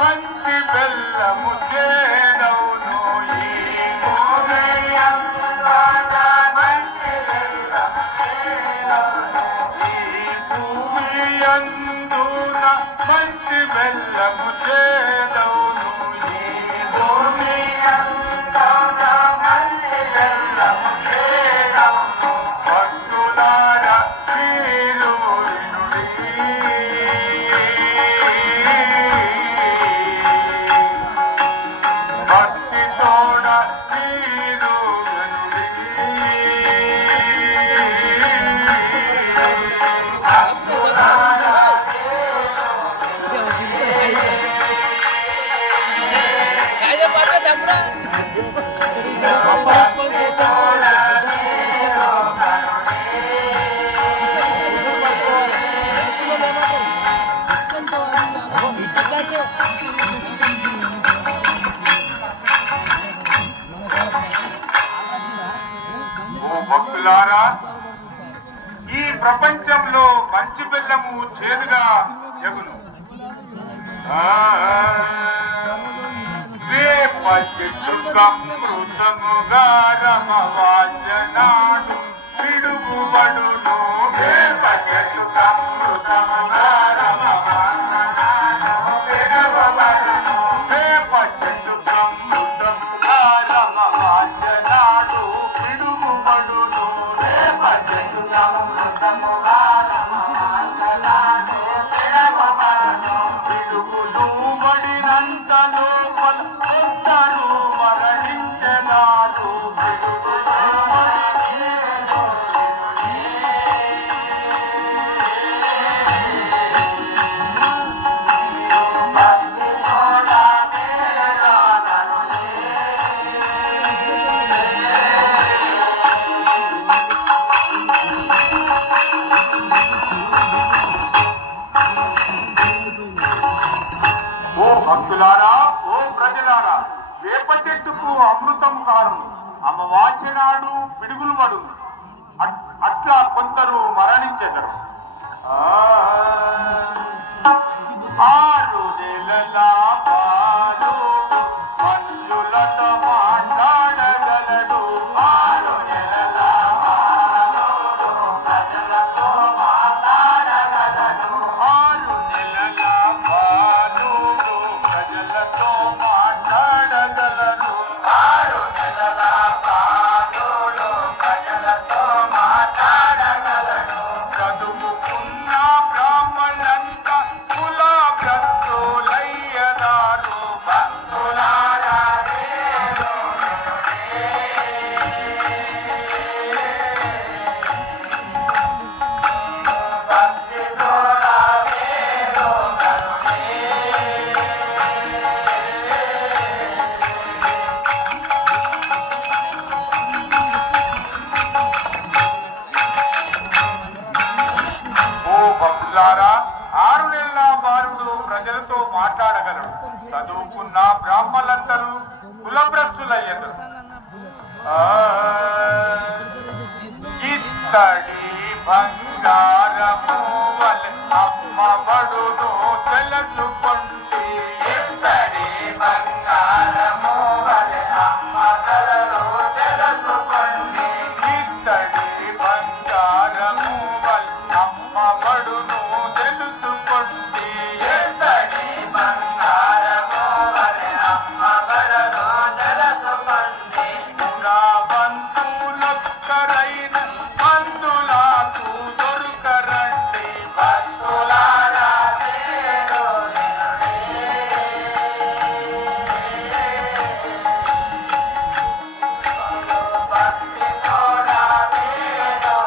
మంచి బెల్లము చేదవును ఈ భూమి అందున మంచి బెల్లము చేదవును ఈ భూమి అందున మంచి బెల్లము చేదవును ఈ భూమి అందున మంచి బెల్లము చేదవును భక్తులారా మీరు భక్తి తోడ మీరు భక్తులారా, ఈ ప్రపంచంలో మంచి బెల్లము చేదుగా ఎగును. వేప చెట్టు కమృతముగా రమవాజనాడు పిడుగుబడును. వేప చెట్టు కమృతముగా రమవాజనాడు పిడుగుబడును. వేప చెట్టు కమృతముగా రమవాజనాడు పిడుగుబడును. వేప చెట్టు కమృతముగా రమవాజనాడు పిడుగుబడును. పిడుగులు పడినంత లోపల కొందరు మరణించగారు. ఓ భక్తులారా, ఓ ప్రజలారా, వేప చెట్టుకు అమృతము కారును, అమ్మవాచినాడు పిడుగులు పడును. అట్లా కొందరు మరణించెదరు. 6 నెలల బాలుడు మంజులతో మాట్లాడగలడు. 6 నెలల బాలుడు ప్రజలతో మాట్లాడగలడు. 6 నెలల బాలుడు ప్రజలతో మాట్లాడగలడు. 6 నెలల బాలుడు ప్రజలతో మాట్లాడగలడు. చదువుకున్న బ్రాహ్మణంతా కుల భ్రష్టులయ్యరారు. భక్తులారా భక్తి తోడా వేదో ఓ భక్తులారా, 6 నెలల బాలుడు ప్రజలతో మాట్లాడగలడు. చదువుకున్న బ్రాహ్మణులందరూ కులభ్రష్టులయ్యరు. ఇత్తడి బంగారము వలె అమ్మబడును తెలుసుకొండి. ఇత్తడి బంగారము వలె అమ్మగలరు తెలుసుకొండి. ఇత్తడి బంగారము వలె అమ్మబడును తెలుసుకొండి. ఇత్తడి బంగారము వలె అమ్మగలరు తెలుసుకొండి. పురావంతులొక్కరైన మందులకు దొరకరండి. భక్తులారా వేదో భక్తి తోడా వేదో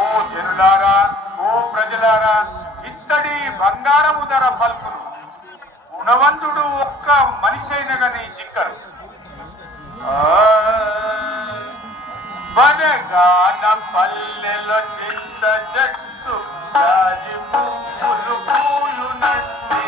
ఓ జనులారా, ఓ ప్రజలారా, ఇత్తడి బంగారము ధర పలుకును. గుణవంతుడు ఒక్క మనిషి అయిన గాని చిక్కరు. బనగాన పల్లెలో చింత చెట్టు రాజి పువ్వులు పూయునట్టి.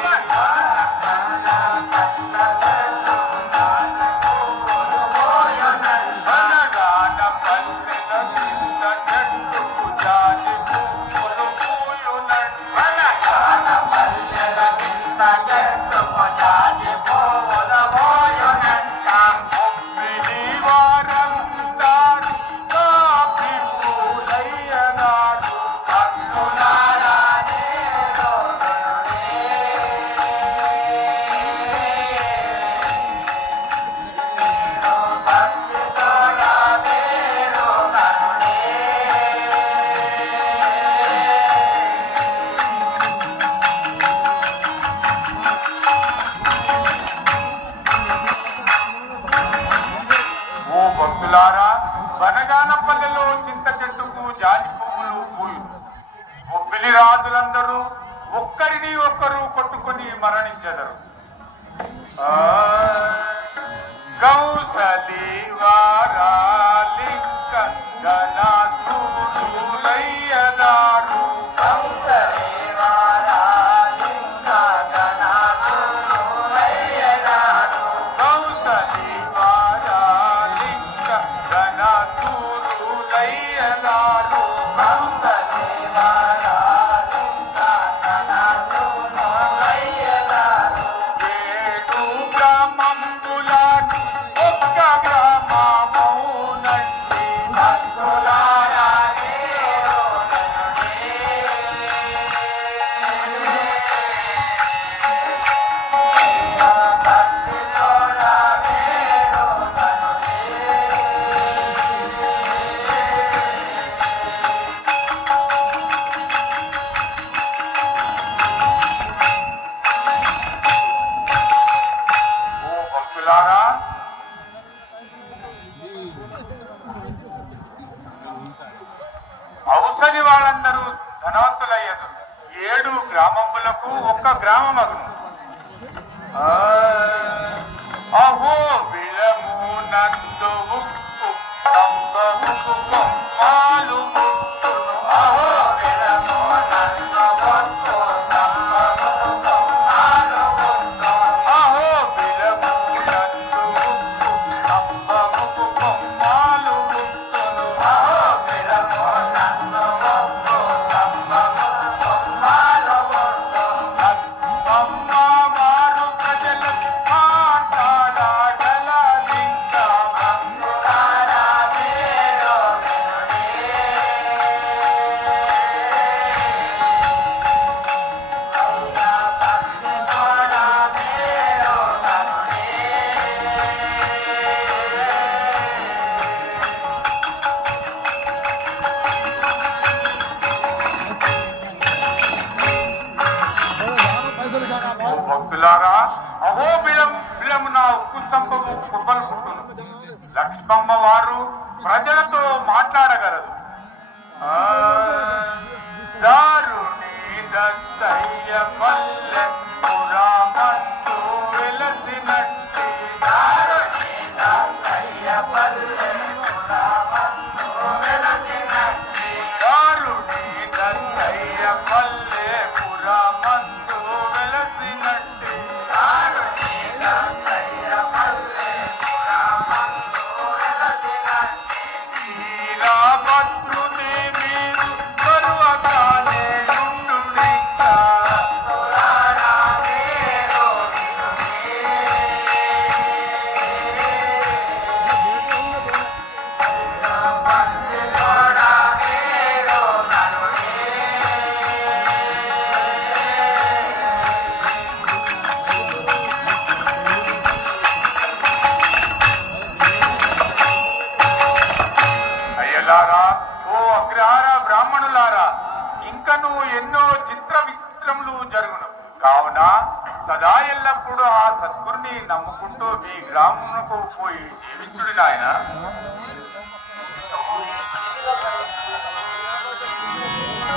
కౌసలి వారాలింక గణాసురులయ్యదారు కౌసలి వారాలింక గణాసురులయ్యదారు కౌసలి వారాలింక గణాసురులయ్యదారు కౌసలి వారాలింక గణాసురులయ్యదారు ఏడు గ్రామంబులాటి ఒక్క గ్రామమౌనండి భక్తులారా ఓ భక్తులారా ఔషధి వాళ్ళందరూ ధనవంతులయ్యదు 7 గ్రామములకు ఒక్క గ్రామమగును అహో విలమునందు ఉప్పు కంబముకు కొమ్మాలు ముట్టును అహో విలమునందు ఉప్పు కంబముకు కొమ్మాలు ముట్టును అహో విలమునందు ఉప్పు కంబముకు కొమ్మాలు ముట్టును అహో విలమునందు ఉప్పు కంబముకు కొమ్మాలు ముట్టును అమ్మ మారు ప్రజలకు మాట్లాడగలలింక భక్తులారా మీరు ఓ భక్తులారా అహో బిలమున ఉక్కు స్తంభము కుప్పలు పుట్టును లక్ష్మమ్మ వారు ప్రజలతో మాట్లాడగలదు దారుణి దత్తయ్య పల్లె పురామంటూ వెలసినట్టి దారుణి దత్తయ్య పల్లె పురామంటూ వెలసినట్టి దారుణి దత్తయ్య పల్లె పురామంటూ వెలసినట్టి దారుణి దత్తయ్య పల్లె పురామంటూ వెలసినట్టి వీరాభద్రుని మీరు పర్వతాలే నుండునింకా భక్తులారా మీరు భక్తులారా మీరు అయ్యలారా ఓ అగ్రహార బ్రాహ్మణులారా ఇంకను ఎన్నో చిత్ర విచిత్రములు జరుగును కావున సదా ఎల్లప్పుడూ ఆ సద్గురుని నమ్ముకుంటూ మీ గ్రామమునకు పోయి జీవించుడి నాయన